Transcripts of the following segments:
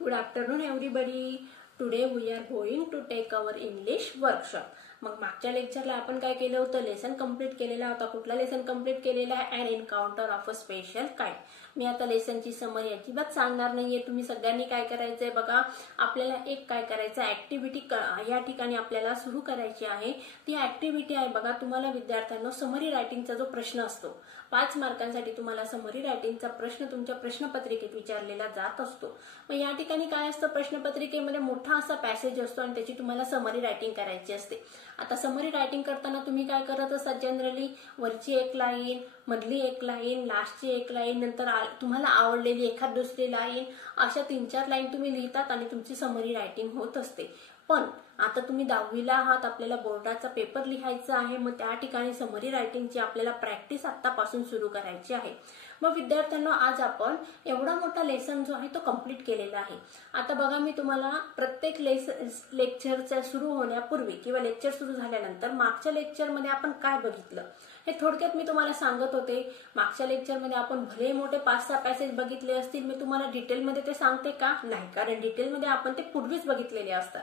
Good afternoon everybody. Today we are going to take our English workshop. मग मागच्या लेक्चरला आपण काय केलं होतं, लेसन कंप्लीट केलेला होता. कुठला लेसन कंप्लीट केलेला आहे, and encounter of a special kind. मी आता लेसनची समरी अजिबात सांगणार नाहीये. तुम्ही सगळ्यांनी काय करायचंय बघा, आपल्याला एक काय करायचं ऍक्टिव्हिटी या ठिकाणी आपल्याला सुरू करायची आहे. ती ऍक्टिव्हिटी आहे बघा, तुम्हाला विद्यार्थ्यांना समरी रायटिंगचा जो प्रश्न असतो 5 मार्कांसाठी तुम्हाला समरी रायटिंगचा प्रश्न तुमच्या प्रश्नपत्रिकेत विचारलेला जात असतो. मग या ठिकाणी काय असतं, प्रश्नपत्रिकेमध्ये मोठा असा पॅसेज असतो आणि त्याची तुम्हाला समरी रायटिंग करायची असते. आता समरी रायटिंग करताना तुम्ही काय करत असतात, जनरली वरची एक लाईन, मधली एक लाईन, लास्टची एक लाईन, नंतर तुम्हाला आवडलेली एखाद दुसरी लाईन, अशा 3-4 लाईन तुम्ही लिहितात आणि तुमची समरी रायटिंग होत असते. पण आता तुम्ही 10वीला आहात, आपल्याला बोर्डाचा पेपर लिहायचा आहे. मग त्या ठिकाणी समरी रायटिंगची आपल्याला प्रॅक्टिस आतापासून सुरू करायची आहे. मग विद्यार्थ्यांना आज आपण एवढा मोठा लेसन जो आहे तो कंप्लीट केलेला आहे. आता बघा, मी तुम्हाला प्रत्येक लेक्चरचा सुरू होण्यापूर्वी किंवा लेक्चर सुरू झाल्यानंतर मागच्या लेक्चरमध्ये आपण काय बघितलं हे थोडक्यात मी तुम्हाला सांगत होते. मागच्या लेक्चरमध्ये आपण भले मोठे 5-6 पॅसेज बघितले असतील. मी तुम्हाला डिटेलमध्ये ते सांगते का नाही, कारण डिटेलमध्ये आपण ते पूर्वीच बघितलेले असतात.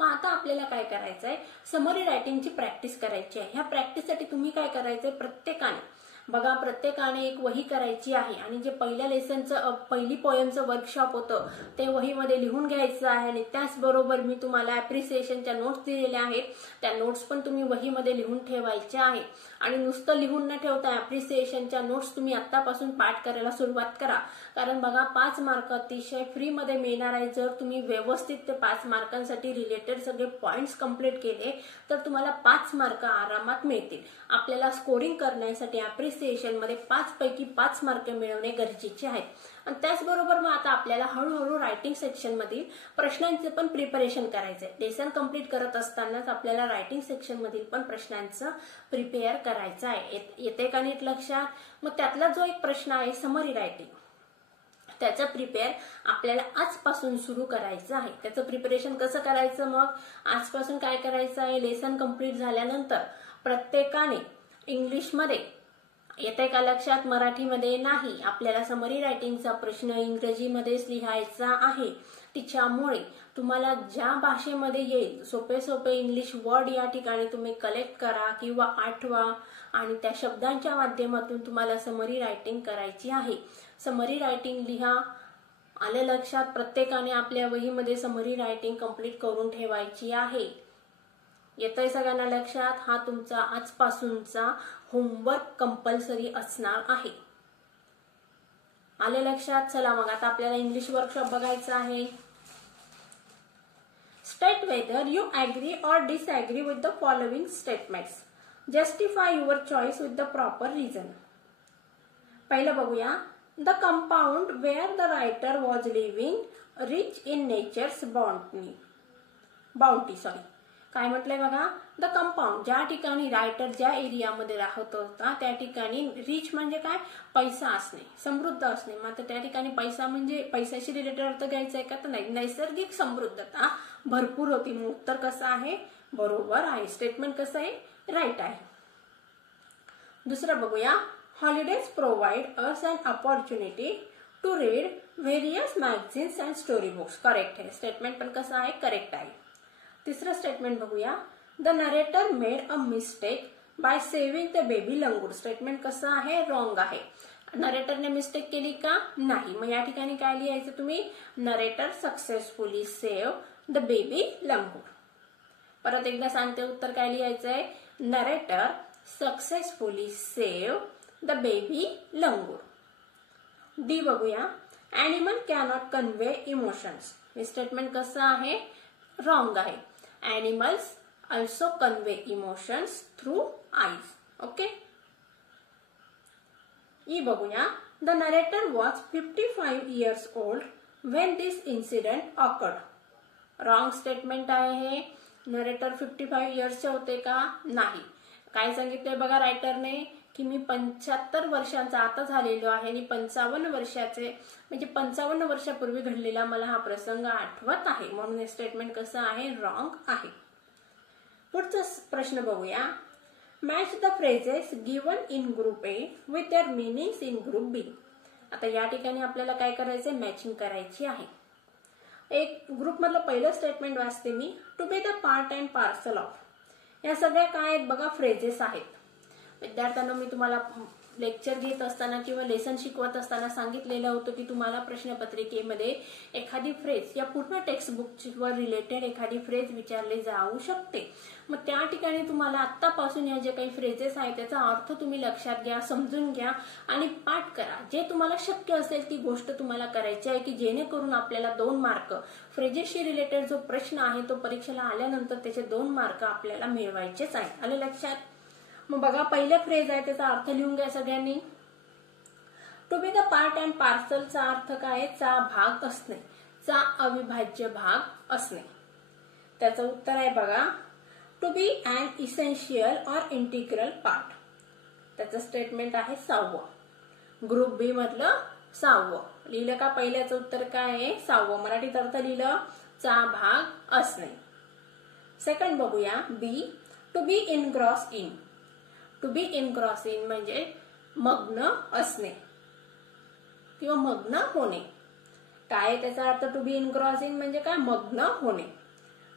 मग आता आपल्याला काय करायचं आहे, समरी रायटिंगची प्रॅक्टिस करायची आहे. ह्या प्रॅक्टिससाठी तुम्ही काय करायचंय, प्रत्येकाने एक वही करायची आहे आणि जे पहिल्या लेसनचं पहिली पोएमचं वर्कशॉप होतं ते वहीमध्ये लिहून घ्यायचं आहे. आणि त्याचबरोबर मी तुम्हाला अप्रिसिएशनच्या नोट्स दिलेल्या आहेत, त्या नोट्स पण तुम्ही वहीमध्ये लिहून ठेवायच्या आहे. आणि नुसतं लिहून न ठेवता अप्रिसिएशनच्या नोट्स तुम्ही आतापासून पाठ करायला सुरुवात करा. कारण बघा, 5 मार्क अतिशय फ्रीमध्ये मिळणार आहे. जर तुम्ही व्यवस्थित ते 5 मार्कांसाठी रिलेटेड सगळे पॉइंट्स कंप्लीट केले तर तुम्हाला 5 मार्क आरामात मिळतील. आपल्याला स्कोरिंग करण्यासाठी अप्रिसिएशन मध्ये 5 पैकी 5 मार्क मिळवणे गरजेचे आहेत. आणि त्याचबरोबर मग आता आपल्याला हळूहळू रायटिंग सेक्शन मधील प्रश्नांचे पण प्रिपरेशन करायचंय. लेसन कंप्लीट करत असतानाच आपल्याला रायटिंग सेक्शन मधील पण प्रश्नांचं प्रिपेअर करायचं आहे. येते का नीट लक्षात? मग त्यातला जो एक प्रश्न आहे समरी रायटिंग, त्याचं प्रिपेअर आपल्याला आजपासून सुरू करायचं आहे. त्याचं प्रिपरेशन कसं करायचं, मग आजपासून काय करायचं आहे, लेसन कंप्लीट झाल्यानंतर प्रत्येकाने इंग्लिशमध्ये येते का लक्षात, मराठीमध्ये नाही, आपल्याला समरी रायटिंगचा प्रश्न इंग्रजीमध्येच लिहायचा आहे. तिच्यामुळे तुम्हाला ज्या भाषेमध्ये येईल सोपे इंग्लिश वर्ड या ठिकाणी तुम्ही कलेक्ट करा किंवा आठवा आणि त्या शब्दांच्या माध्यमातून तुम्हाला समरी रायटिंग करायची आहे. समरी रायटिंग लिहा. आलं लक्षात? प्रत्येकाने आपल्या वहीमध्ये समरी रायटिंग कंप्लीट करून ठेवायची आहे. येतंय सगळ्यांना लक्षात? हा तुमचा आजपासूनचा होमवर्क कंपल्सरी असणार आहे. आले लक्षात? चला मग आता आपल्याला इंग्लिश वर्कशॉप बघायचं आहे. State whether you agree or disagree with the following statements. Justify your choice with the proper reason. पहिलं बघूया. The compound where the writer was living rich in nature's bounty. काय म्हटलंय बघा, द कंपाऊंड, ज्या ठिकाणी writer ज्या एरियामध्ये राहत होता त्या ठिकाणी रिच म्हणजे काय, पैसा असणे, समृद्ध असणे. मात्र त्या ठिकाणी पैसा म्हणजे पैशाशी रिलेटेड अर्थ घ्यायचा आहे का, तर नाही, नैसर्गिक समृद्धता भरपूर होती. मग उत्तर कसं आहे, बरोबर आहे. स्टेटमेंट कसं आहे, राईट आहे. दुसरं बघूया. Holidays provide us an opportunity to read various magazines and story books. Correct आहे. स्टेटमेंट पण कसं आहे, करेक्ट आहे. तिसरं स्टेटमेंट बघूया. The narrator made a mistake by saving the baby langur. Statement कसं आहे, रॉंग आहे. नरेटरने मिस्टेक केली का, नाही. मग या ठिकाणी काय लिहायचं तुम्ही, narrator successfully save the baby langur. परत एकदा सांगते, उत्तर काय लिहायचंय, narrator successfully save the baby langur. D बघूया. Animal cannot convey emotions. हे स्टेटमेंट कसं आहे, रॉंग आहे. Animals also convey emotions through eyes. Okay. E बघूया. The narrator was 55 years old when this incident occurred. Wrong statement आहे हे. Narrator 55 इयर्सचे होते का, नाही. काय सांगितलंय बघा रायटरने, की मी 75 वर्षांचा आता झालेलो आहे आणि 55 वर्षाचे म्हणजे 55 वर्षापूर्वी घडलेला मला हा प्रसंग आठवत आहे. म्हणून हे स्टेटमेंट कसं आहे, रॉंग आहे. पुढचा प्रश्न बघूया. Match the phrases given in group A with their meanings in group B. आता या ठिकाणी आपल्याला काय करायचंय, मॅचिंग करायची आहे. एक ग्रुपमधलं पहिलं स्टेटमेंट वाचते मी. To be the part and parcel of. या सगळ्या काय आहेत बघा, फ्रेजेस आहेत. विद्यार्थ्यांना मी तुम्हाला लेक्चर घेत असताना किंवा लेसन शिकवत असताना सांगितलेलं होतं की तुम्हाला प्रश्नपत्रिकेमध्ये एखादी फ्रेज या पूर्ण टेक्स्टबुकवर रिलेटेड एखादी फ्रेज विचारली जाऊ शकते. मग त्या ठिकाणी तुम्हाला आत्तापासून या जे काही फ्रेजेस आहेत त्याचा अर्थ तुम्ही लक्षात घ्या, समजून घ्या आणि पाठ करा. जे तुम्हाला शक्य असेल ती गोष्ट तुम्हाला करायची आहे की जेणेकरून आपल्याला 2 मार्क, फ्रेजेसशी रिलेटेड जो प्रश्न आहे तो परीक्षेला आल्यानंतर त्याचे 2 मार्क आपल्याला मिळवायचेच आहेत. आले लक्षात? मग बघा, पहिल्या फ्रेज आहे त्याचा अर्थ लिहून घ्या सगळ्यांनी. To be the part and पार्सलचा अर्थ काय? चा भाग असणे, चा अविभाज्य भाग असणे. त्याचं उत्तर आहे बघा, to be an essential or integral part. त्याचं स्टेटमेंट आहे 6वं. ग्रुप बी मधलं 6वं लिहिलं का? पहिल्याचं उत्तर काय आहे? 6वं. मराठीत अर्थ लिहिलं, चा भाग असणे. सेकंड बघूया, B. To be engrossed in. To be engrossed in म्हणजे मग्न असणे किंवा मग्न होणे. काय त्याचा अर्थ? टू बी इनग्रॉस इन म्हणजे काय? मग्न होणे.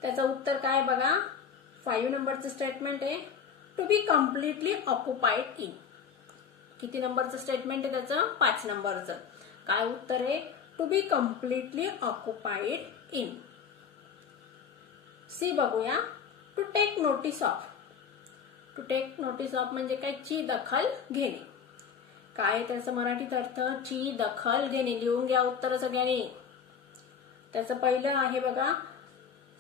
त्याचं उत्तर काय बघा, 5 नंबरचं स्टेटमेंट आहे, to be completely occupied in. किती नंबरचं स्टेटमेंट आहे त्याचं? 5 नंबरचं. काय उत्तर आहे? To be completely occupied in. C बघूया, to take notice of. To take notice of म्हणजे काय? ची दखल घेणे. काय त्याचा मराठीत अर्थ? ची दखल घेणे. लिहून घ्या उत्तर सगळ्यांनी. त्याचं पहिलं आहे बघा,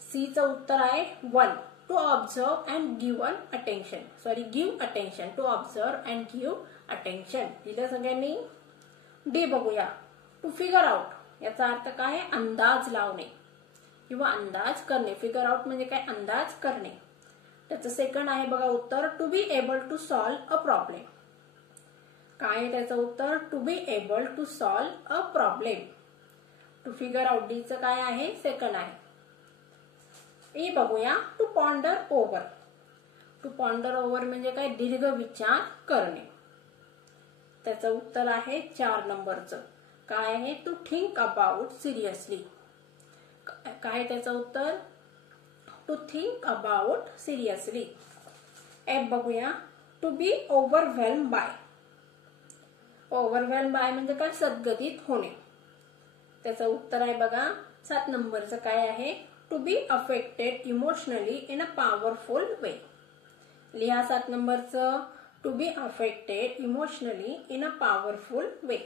सी चं उत्तर आहे 1. To observe and give attention. Sorry, give attention. To observe and give attention. लिहिलं सगळ्यांनी. डी बघूया, टू फिगर आउट. याचा अर्थ काय? अंदाज लावणे किंवा अंदाज करणे. फिगर आउट म्हणजे काय? अंदाज करणे. त्याचं सेकंड आहे बघा उत्तर, to be able to solve a problem. काय त्याचं उत्तर? To be able to solve a problem. To figure out डीचं काय आहे? सेकंड आहे. ई बघूया, to ponder over. To ponder over म्हणजे काय? दीर्घ विचार करणे. त्याचं उत्तर आहे 4 नंबरचं. काय आहे? To think about seriously. काय त्याचं उत्तर? To think about seriously. F बघूया, to be overwhelm by. Overwhelm by म्हणजे काय? सद्गतीत होणे. त्याचं उत्तर आहे बघा 7 नंबरचं. काय आहे? To be affected emotionally in a powerful way. लिहा 7 नंबरचं, to be affected emotionally in a powerful way.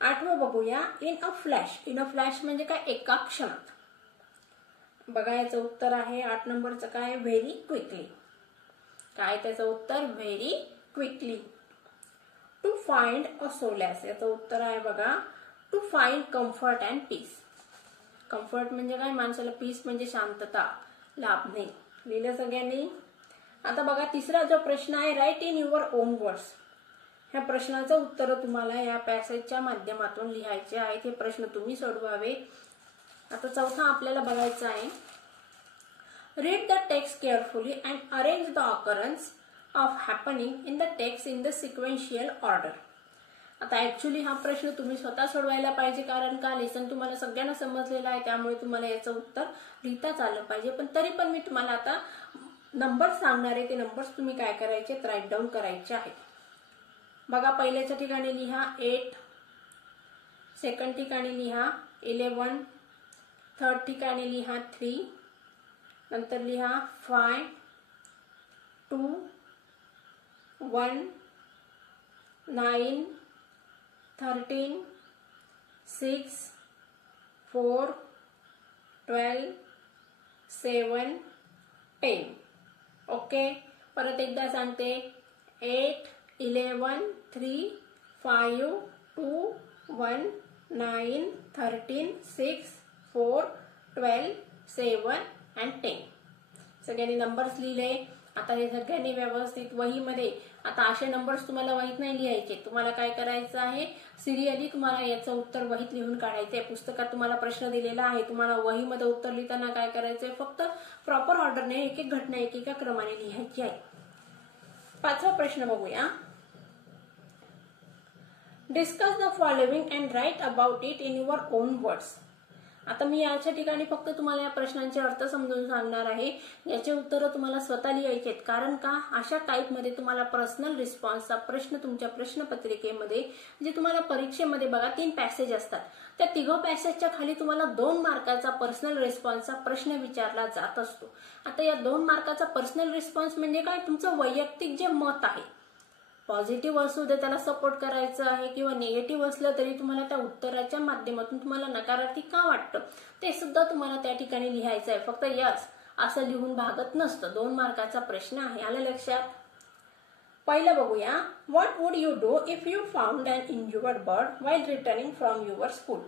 8वं बघूया, in a flash. In a flash म्हणजे काय? एका क्षणात. बघा याचं उत्तर आहे 8 नंबरचं काय? Very quickly. काय त्याचं उत्तर? Very quickly. To find a solace. याचं उत्तर आहे बघा, to find comfort and peace. Comfort म्हणजे काय? माणसाला. पीस म्हणजे शांतता लाभणे. लिहिलं सगळ्यांनी. आता बघा तिसरा जो प्रश्न आहे, write in your own words. ह्या प्रश्नाचं उत्तर तुम्हाला या पॅसेजच्या माध्यमातून लिहायचे आहेत. हे प्रश्न तुम्ही सोडवावे. आता चौथा आपल्याला बघायचा आहे, read the text carefully and arrange the occurrence of happening in the text in the sequential order. आता ऍक्च्युली हा प्रश्न तुम्ही स्वतः सोडवायला पाहिजे, कारण का? लेसन तुम्हाला सगळ्यांना समजलेला आहे, त्यामुळे तुम्हाला याचं उत्तर लिहिताच आलं पाहिजे. पण तरी पण मी तुम्हाला आता नंबर्स सांगणार आहे. ते नंबर्स तुम्ही काय करायचे? राईट डाऊन करायचे आहेत. बघा, पहिल्याच्या ठिकाणी लिहा 8, सेकंड ठिकाणी लिहा 11, थर्ड ठिकाणी लिहा 3, नंतर लिहा 5, 2, 1, 9, 13, 6, 4, 12, 7, 10. ओके, परत एकदा सांगते, 8, 11, 3, 5, 2, 1, 9, 13, 6, 4, 12, 7 and 10. सगळ्यांनी नंबर्स लिहिले. आता हे सगळ्यांनी व्यवस्थित वहीमध्ये, आता असे नंबर्स तुम्हाला वहीत नाही लिहायचे. तुम्हाला काय करायचं आहे? सिरियली तुम्हाला याचं उत्तर वहीत लिहून काढायचंय. पुस्तकात तुम्हाला प्रश्न दिलेला आहे, तुम्हाला वहीमध्ये उत्तर लिहिताना काय करायचंय? फक्त प्रॉपर ऑर्डरने एक एक घटना एकेका क्रमाने लिहायची आहे. 5वा प्रश्न बघूया. Discuss the following and write about it in your own words. आता मी याच्या ठिकाणी फक्त तुम्हाला या प्रश्नांचे अर्थ समजून सांगणार आहे, याचे उत्तरं तुम्हाला स्वतः लिहायचे आहेत. कारण का, अशा टाईपमध्ये तुम्हाला पर्सनल रिस्पॉन्सचा प्रश्न तुमच्या प्रश्नपत्रिकेमध्ये, जे तुम्हाला परीक्षेमध्ये बघा 3 पॅसेज असतात, त्या 3 पॅसेजच्या खाली तुम्हाला 2 मार्काचा पर्सनल रिस्पॉन्सचा प्रश्न विचारला जात असतो. आता या 2 मार्काचा पर्सनल रिस्पॉन्स म्हणजे काय, तुमचं वैयक्तिक जे मत आहे, पॉझिटिव्ह असू दे त्याला सपोर्ट करायचं आहे किंवा निगेटिव्ह असलं तरी तुम्हाला त्या उत्तराच्या माध्यमातून तुम्हाला नकारार्थी का वाटतं ते सुद्धा तुम्हाला त्या ठिकाणी लिहायचं आहे. फक्त यस असं लिहून भागत नसतं. 2 मार्काचा प्रश्न आहे. आलं लक्षात? पहिलं बघूया. What would you do if you found an injured bird while returning from your school.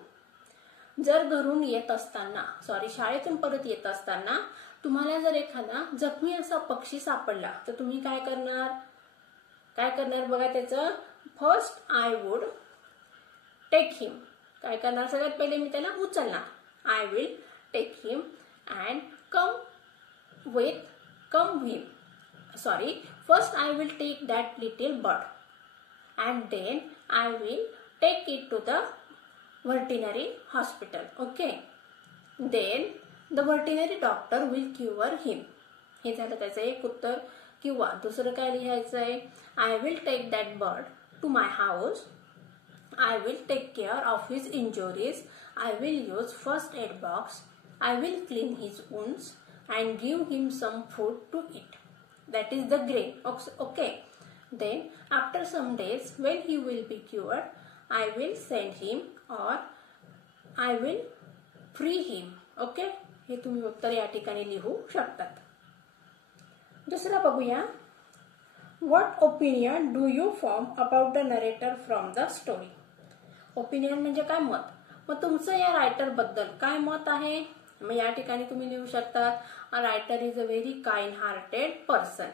जर घरून येत असताना, शाळेतून परत येत असताना तुम्हाला जर एखादा जखमी असा पक्षी सापडला तर तुम्ही काय करणार बघा. त्याचं first I would take him. काय करणार, सगळ्यात पहिले मी त्याला उचलणार. I will take him and first I will take that little bird and then I will take it to the veterinary hospital. Okay. Then the veterinary doctor will cure him. हे झालं त्याचं एक उत्तर. किंवा दुसरं काय लिहायचं आहे, I will take that bird to my house. I will take care of his injuries. I will use first aid box. I will clean his wounds and give him some food to eat. That is the grey. Okay. Then after some days when he will be cured, I will send him or I will free him. Okay. हे तुम्ही उत्तर या ठिकाणी लिहू शकतात. दुसरा बघूया. What opinion do you form about the narrator from the story? Opinion म्हणजे काय, मत. मग तुमचं या रायटर बद्दल काय मत आहे. मग या ठिकाणी तुम्ही लिहू शकतात, अ writer is a very kind hearted person.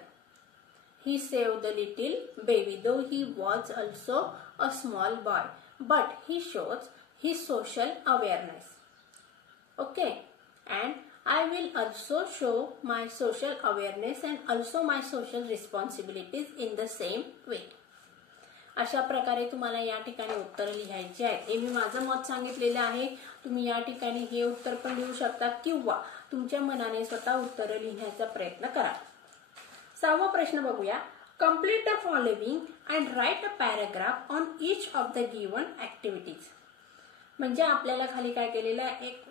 He saved the little baby though he was also a small boy, but he shows his social awareness. Okay, and I will also show my social awareness and also my social responsibilities in the same way. अशा प्रकारे तुम्हाला या ठिकाणी उत्तर लिहायचे आहेत. हे मी माझं मत सांगितलेलं आहे. तुम्ही या ठिकाणी हे उत्तर पण लिहू शकता किंवा तुमच्या मनाने स्वतः उत्तर लिहिण्याचा प्रयत्न करा. 6वा प्रश्न बघूया. Complete the following and right a paragraph on each of the given activities. म्हणजे आपल्याला खाली काय केलेलं आहे, एक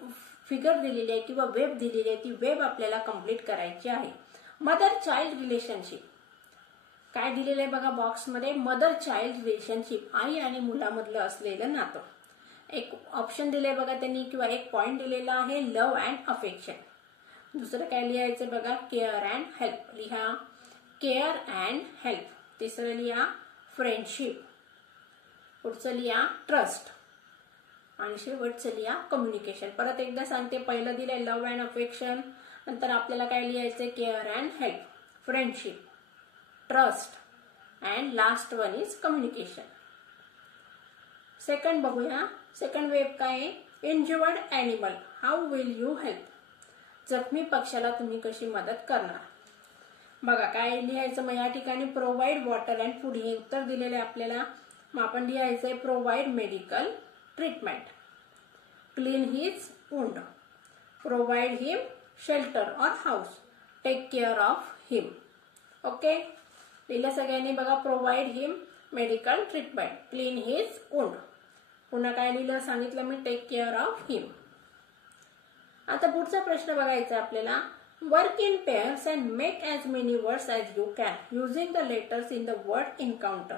फिगर दिलेली आहे किंवा वेब दिलेली आहे. ती वेब आपल्याला कंप्लीट करायची आहे. मदर चाइल्ड रिलेशनशिप काय दिलेलं आहे बघा बॉक्समध्ये, मदर चाइल्ड रिलेशनशिप, आई आणि मुलामधलं असलेलं नातं. एक ऑप्शन दिलंय बघा त्यांनी किंवा एक पॉइंट दिलेला आहे, लव्ह अँड अफेक्शन. दुसरं काय लिहायचं बघा, केअर अँड हेल्प. लिहा केअर अँड हेल्प. तिसरं लिहा फ्रेंडशिप. पुढचं लिहा ट्रस्ट. आणि शेवटचं लिहा कम्युनिकेशन. परत एकदा सांगते, पहिलं दिलंय लव्ह अँड अफेक्शन, नंतर आपल्याला काय लिहायचं, care and help, friendship, trust and last one is communication. Second बघूया. सेकंड वेब काय आहे, injured animal how will you help. जखमी पक्षाला तुम्ही कशी मदत करणार. बघा काय लिहायचं, मग या ठिकाणी प्रोव्हाइड वॉटर अँड फूड हे उत्तर दिलेले आपल्याला. मग आपण लिहायचंय provide medical treatment, clean his wound, provide him shelter or house, take care of him. Okay. लिहिलं सगळ्यांनी बघा, provide him medical treatment, clean his wound. पुन्हा काय लिहिलं सांगितलं मी, टेक केअर ऑफ हिम. आता पुढचा प्रश्न बघायचा आपल्याला. Work in pairs and make as many words as you can using the letters in the word encounter.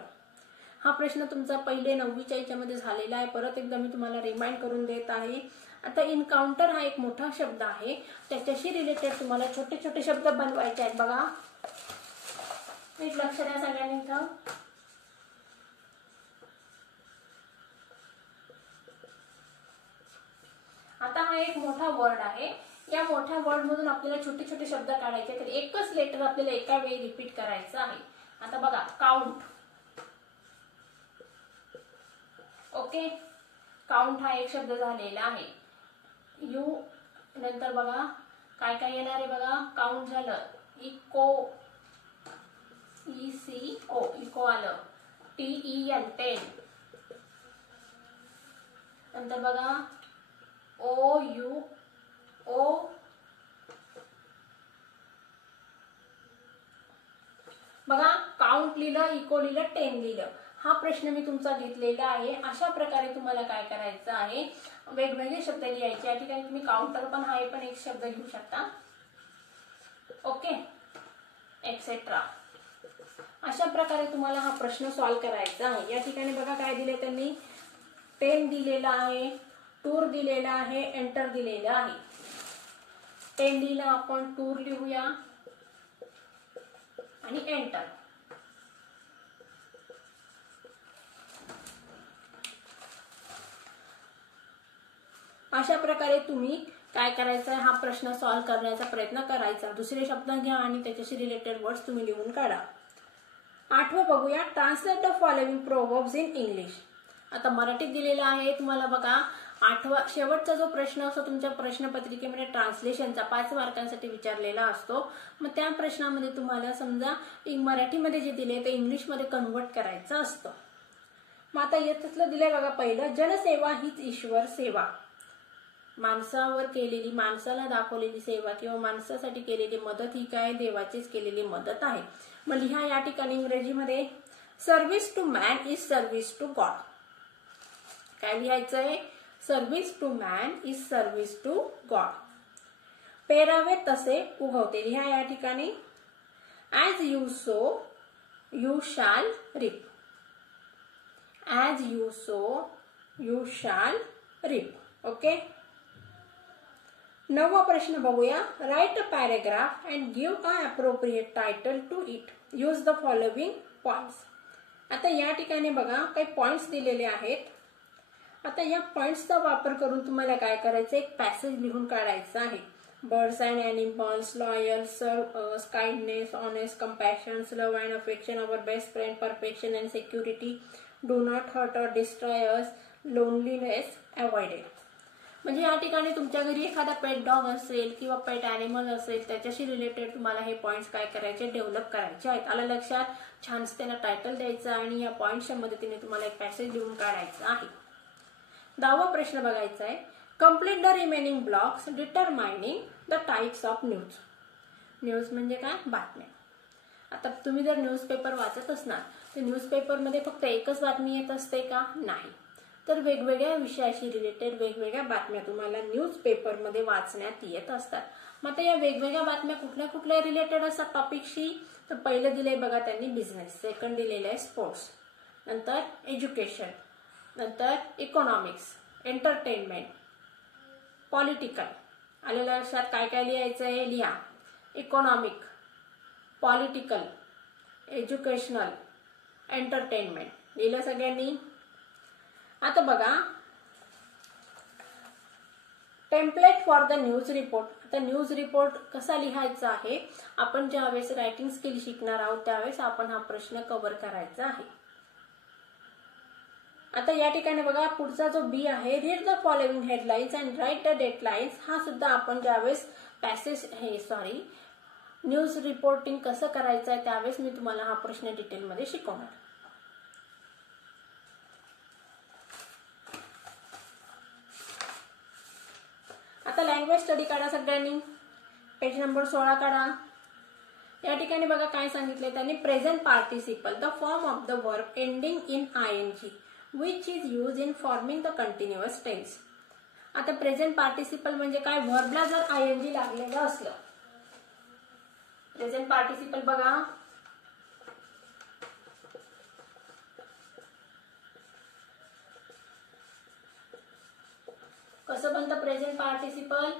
हा प्रश्न तुमचा पहिले 9वीच्या याच्यामध्ये झालेला आहे. परत एकदा मी तुम्हाला रिमाइंड करून देत आहे. आता एन्काउंटर हा एक मोठा शब्द आहे, त्याच्याशी रिलेटेड तुम्हाला छोटे छोटे शब्द बनवायचे आहेत. बघा नीट लक्ष द्या सगळ्यांनी इथं. आता हा एक मोठा वर्ड आहे. या मोठ्या वर्ड मधून आपल्याला छोटे छोटे शब्द काढायचे, तर एकच लेटर आपल्याला एका वेळी रिपीट करायचं आहे. आता बघा काउंट. ओके. काउंट हा एक शब्द झालेला आहे. यू नंतर बघा काय काय येणार आहे बघा. काउंट झालं, इको, ECO इको आलं, TEN 10. नंतर बघा O बघा, काउंट लिहिलं, इको लिहिलं, 10 लिहिलं. हा प्रश्न मी तुमचा घेतलेला आहे. अशा प्रकारे तुम्हाला काय करायचं आहे, वेगवेगळे शब्द लिहायचे. या ठिकाणी तुम्ही काउंटर पण आहे पण एक शब्द घेऊ शकता. Okay, etcetera. अशा प्रकारे तुम्हाला हा प्रश्न सॉल्व्ह करायचा आहे. या ठिकाणी बघा काय दिले त्यांनी, 10 दिलेला आहे, टूर दिलेला आहे, एंटर दिलेलं आहे. 10 लिहिलं आपण, टूर लिहूया आणि एंटर. अशा प्रकारे तुम्ही काय करायचं आहे, हा प्रश्न सॉल्व्ह करण्याचा प्रयत्न करायचा. दुसरे शब्द घ्या आणि त्याच्याशी रिलेटेड वर्ड्स तुम्ही लिहून काढा. 8वं बघूया, translate the following proverbs in English. आता मराठीत दिलेला आहे तुम्हाला. बघा, 8वा शेवटचा जो प्रश्न असतो तुमच्या प्रश्नपत्रिकेमध्ये ट्रान्सलेशनचा 5 मार्कांसाठी विचारलेला असतो. मग त्या प्रश्नामध्ये तुम्हाला समजा मराठीमध्ये जे दिले ते इंग्लिशमध्ये कन्व्हर्ट करायचं असतं. मग आता यातलं दिलंय बघा, पहिलं, जनसेवा हीच ईश्वर सेवा. माणसावर केलेली, माणसाला दाखवलेली सेवा किंवा माणसासाठी केलेली मदत ही काय, देवाचीच केलेली मदत आहे. मग लिहा या ठिकाणी इंग्रजीमध्ये, service to man is service to God. काय लिहायचं आहे, service to man is service to God. पेरावे तसे उगवते. लिहा या ठिकाणी, as you sow you shall reap. As you sow you shall reap. Okay. 9वा प्रश्न बघूया, write a paragraph and give a appropriate title to it. Use the following points. आता या ठिकाणी बघा काही पॉइंट्स दिलेले आहेत. आता या पॉइंट्सचा वापर करून तुम्हाला काय करायचं, एक पॅसेज लिहून काढायचा आहे. Birds and animals, loyal, serve us, kindness, honest, compassion, love and affection, our best friend, perfection and security, do not hurt और डिस्ट्रॉय अस, लोनलीनेस अवॉइडेड. म्हणजे या ठिकाणी तुमच्या घरी एखादा पेट डॉग असेल किंवा पेट ॲनिमल असेल त्याच्याशी रिलेटेड तुम्हाला हे पॉइंट्स काय करायचे, डेव्हलप करायचे आहेत. आलं लक्षात. छान त्यांना टायटल द्यायचं आणि या पॉइंट्सच्या मदतीने तुम्हाला एक पॅसेज लिहून काढायचं आहे. 10वा प्रश्न बघायचा आहे, complete the remaining blocks determining the types of news. News म्हणजे काय, बातम्या. आता तुम्ही जर न्यूजपेपर वाचत असणार तर न्यूजपेपरमध्ये फक्त एकच बातमी येत असते का, नाही. तर वेगवेगळ्या विषयाशी रिलेटेड वेगवेगळ्या बातम्या तुम्हाला न्यूजपेपरमध्ये वाचण्यात येत असतात. मग आता या वेगवेगळ्या बातम्या कुठल्या कुठल्या रिलेटेड असतात टॉपिकशी, तर पहिलं दिलंय बघा त्यांनी बिझनेस, सेकंड दिलेलं आहे स्पोर्ट्स, नंतर एज्युकेशन, नंतर इकॉनॉमिक्स, एंटरटेनमेंट, पॉलिटिकल. आलेल्या लक्षात काय काय लिहायचं आहे, लिहा. Economic, political, educational, entertainment. लिहिलं सगळ्यांनी. आता बघा, template for the news report. आता न्यूज रिपोर्ट कसा लिहायचा आहे, आपण ज्यावेळेस रायटिंग स्किल शिकणार आहोत त्यावेळेस आपण हा प्रश्न कव्हर करायचा आहे. आता या ठिकाणी बघा पुढचा जो बी आहे, read the following headlines and write the deadlines. हा सुद्धा आपण ज्यावेळेस न्यूज रिपोर्टिंग कसं करायचं आहे त्यावेळेस मी तुम्हाला हा प्रश्न डिटेलमध्ये शिकवणार. आता लँग्वेज स्टडी काढा सगळ्यांनी. पेज नंबर 16 काढा. या ठिकाणी बघा काय सांगितलंय त्यांनी, present participle, the form of the verb ending in ING which is used in forming the continuous tense. आता प्रेझेंट पार्टिसिपल म्हणजे काय, व्हर्बला जर ING लागलेलं असलं. प्रेझेंट पार्टिसिपल बघा, कसं बनतं present participle,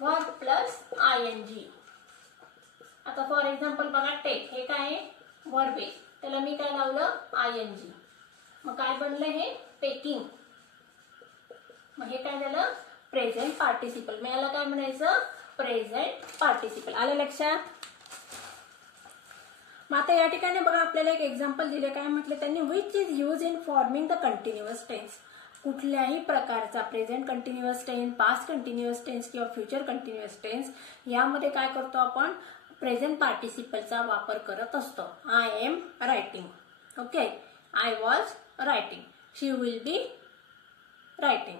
verb plus ING. आता फॉर एक्झाम्पल बघा, टेक, हे काय आहे, व्हर्ब आहे, त्याला मी काय लावलं, ING. मग काय बनलं हे, टेकिंग. मग हे काय झालं, प्रेझेंट पार्टिसिपल. मग याला काय म्हणायचं, प्रेझेंट पार्टिसिपल. आलं लक्षात. मग आता या ठिकाणी बघा आपल्याला एक एक्झाम्पल दिले. काय म्हटले त्यांनी, which is use in forming the continuous tense. कुठल्याही प्रकारचा present continuous tense, past continuous tense किंवा फ्युचर कंटिन्युअस टेन्स यामध्ये काय करतो आपण, प्रेझेंट पार्टिसिपलचा वापर करत असतो. I am writing. Okay, I was writing, she will be writing.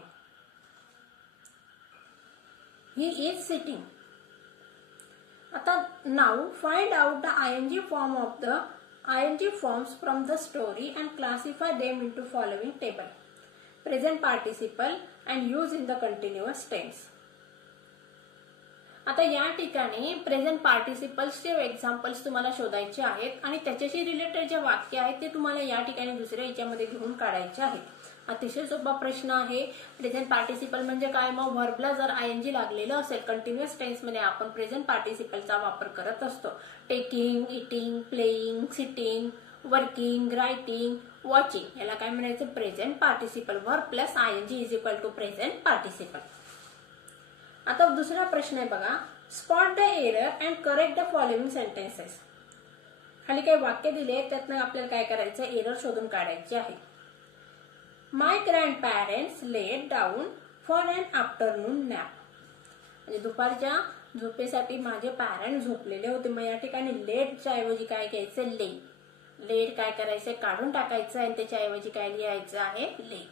He is sitting. आता now find out the ING form of the ING forms from the story and classify them into following table. Present participle and use in the continuous tense. आता या ठिकाणी present पार्टिसिपल्सचे examples तुम्हाला शोधायचे आहेत आणि त्याच्याशी related जे वाक्य आहेत ते तुम्हाला या ठिकाणी दुसऱ्या याच्यामध्ये घेऊन काढायचे आहेत. अतिशय सोपा प्रश्न आहे. प्रेझेंट पार्टिसिपल म्हणजे काय? मग व्हर्बला जर आयएनजी लागलेलं असेल कंटिन्युअस टेन्स मध्ये आपण प्रेझेंट पार्टिसिपलचा वापर करत असतो. Taking, eating, playing, sitting, working, writing, watching याला काय म्हणायचं? Present participle. Verb plus ING is equal to present participle. आता दुसरा प्रश्न आहे बघा. Spot the error and correct the following sentences. खाली काही वाक्य दिले त्यातनं आपल्याला काय करायचं? एरर शोधून काढायचे आहे. My grandparents let down for an afternoon nap. म्हणजे दुपारच्या झोपेसाठी माझे पॅरेंट्स झोपलेले होते. मग या ठिकाणी लेटच्या ऐवजी काय घ्यायचं? ले. लेट काय करायचं? काढून टाकायचं आणि त्याच्याऐवजी काय लिहायचं आहे? ले.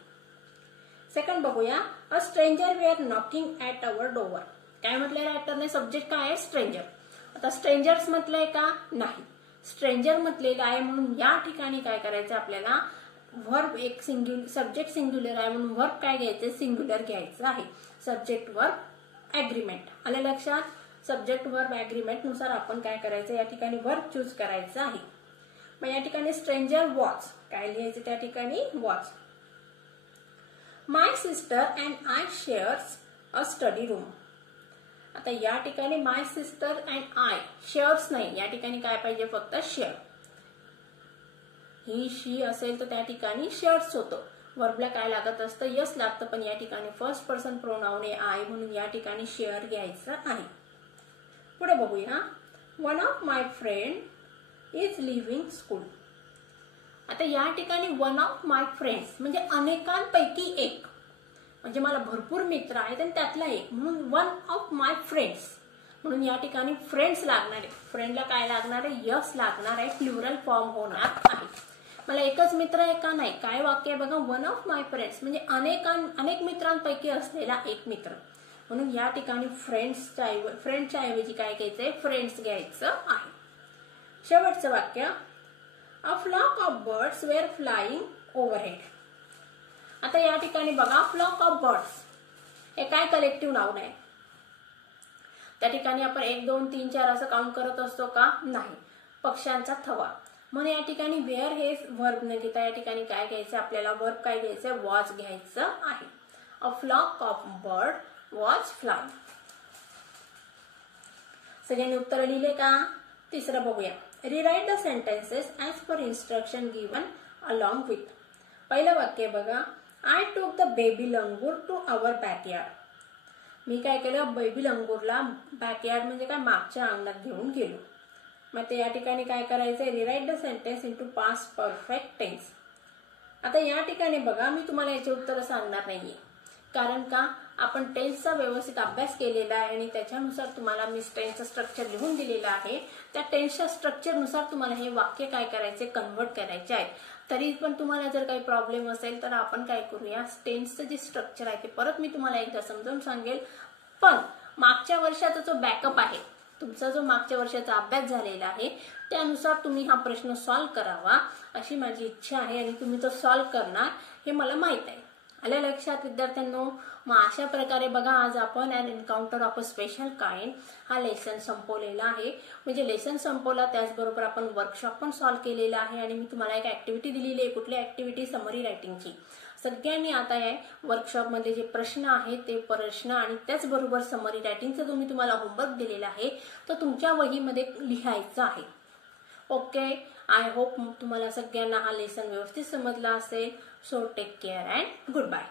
सेकंड बघूया. A stranger were knocking at our door. काय म्हटलंय रायटरने? सब्जेक्ट काय आहे? स्ट्रेंजर. आता स्ट्रेंजर्स म्हटलंय का? नाही. स्ट्रेंजर म्हटलेलं आहे म्हणून या ठिकाणी काय करायचं आपल्याला? व्हर्ब एक सब्जेक्ट सिंग्युलर आहे म्हणून व्हर्ब काय घ्यायचं? सिंग्युलर घ्यायचं आहे. Subject verb agreement. आलं लक्षात? सब्जेक्ट वर्ब ऍग्रीमेंट नुसार आपण काय करायचं? या ठिकाणी वर्ब चूज करायचं आहे. मग या ठिकाणी स्ट्रेंजर वॉच काय लिहायचं? त्या ठिकाणी watch. My sister and I shares a study room. आता या ठिकाणी माय सिस्टर अँड आय शेअर्स नाही. या ठिकाणी काय पाहिजे? फक्त शेअर. ही शी असेल तर त्या ठिकाणी शेअर्स होतं. वर्बला काय लागत असतं? यस लागतं. पण या ठिकाणी फर्स्ट पर्सन प्रोनाउन आहे आय म्हणून या ठिकाणी शेअर घ्यायचं आहे. पुढे बघूया. One of my friend is living school. आता या ठिकाणी वन ऑफ माय फ्रेंड्स म्हणजे अनेकांपैकी एक. म्हणजे मला भरपूर मित्र आहेत आणि त्यातला एक म्हणून वन ऑफ माय फ्रेंड्स म्हणून या ठिकाणी फ्रेंड्स लागणार आहे. फ्रेंडला काय लागणार आहे? यस लागणार आहे. प्लुरल फॉर्म होणार आहे. मला एकच मित्र आहे का? नाही. काय वाक्य आहे बघा? वन ऑफ माय फ्रेंड्स म्हणजे अनेक मित्रांपैकी असलेला एक मित्र म्हणून या ठिकाणी फ्रेंडच्या ऐवजी काय घ्यायचंय? फ्रेंड्स घ्यायचं आहे. शेवटचं वाक्य. A flock of birds were flying overhead. आता या ठिकाणी बघा फ्लॉक ऑफ बर्ड्स हे काय कलेक्टिव्ह नाउन आहे? त्या ठिकाणी आपण 1 2 3 4 असं काउंट करत असतो का? नाही. पक्ष्यांचा थवा म्हणून या ठिकाणी वेअर हे व्हर्ब न घेता या ठिकाणी काय घ्यायचं? आपल्याला व्हर्ब काय घ्यायचं? वॉच घ्यायचं आहे. A flock of bird watch flying. सगळ्यांनी उत्तर लिहिले का? तिसरं बघूया. Rewrite the sentences as per instruction given along with. पहिलं वाक्य बघा. I took the baby langur to our backyard. मी काय केलं? बेबी लंगूरला बॅकयार्ड म्हणजे काय? मागच्या अंगणात घेऊन गेलो. मग ते या ठिकाणी काय करायचंय? Rewrite the sentence into past perfect tense. आता या ठिकाणी बघा मी तुम्हाला याचे उत्तर सांगणार नाहीये. कारण का? आपण टेन्सचा व्यवस्थित अभ्यास केलेला आहे आणि त्याच्यानुसार तुम्हाला मी टेन्सचं स्ट्रक्चर लिहून दिलेलं आहे. त्या टेन्सच्या स्ट्रक्चरनुसार तुम्हाला हे वाक्य काय करायचे? कन्व्हर्ट करायचे आहेत. तरी पण तुम्हाला जर काही प्रॉब्लेम असेल तर आपण काय करूया? टेन्सचं जे स्ट्रक्चर आहे ते परत मी तुम्हाला एकदा समजावून सांगेल. पण मागच्या वर्षाचा जो बॅकअप आहे, तुमचा जो मागच्या वर्षाचा अभ्यास झालेला आहे त्यानुसार तुम्ही हा प्रश्न सॉल्व्ह करावा अशी माझी इच्छा आहे आणि तुम्ही तो सॉल्व्ह करणार हे मला माहित आहे. आल्या लक्षात विद्यार्थ्यांनो? मग अशा प्रकारे बघा आज आपण an encounter of a special kind हा लेसन संपवलेला आहे. म्हणजे लेसन संपवला त्याचबरोबर आपण वर्कशॉप पण सॉल्व्ह केलेला आहे आणि मी तुम्हाला एक ऍक्टिव्हिटी दिलेली आहे. कुठली ऍक्टिव्हिटी? समरी रायटिंगची. सगळ्यांनी आता या वर्कशॉपमध्ये जे प्रश्न आहेत ते प्रश्न आणि त्याचबरोबर समरी रायटिंगचा जो मी तुम्हाला होमवर्क दिलेला आहे तो तुमच्या वहीमध्ये लिहायचा आहे. ओके. आय होप तुम्हाला सगळ्यांना हा लेसन व्यवस्थित समजला असेल. So take care and good bye.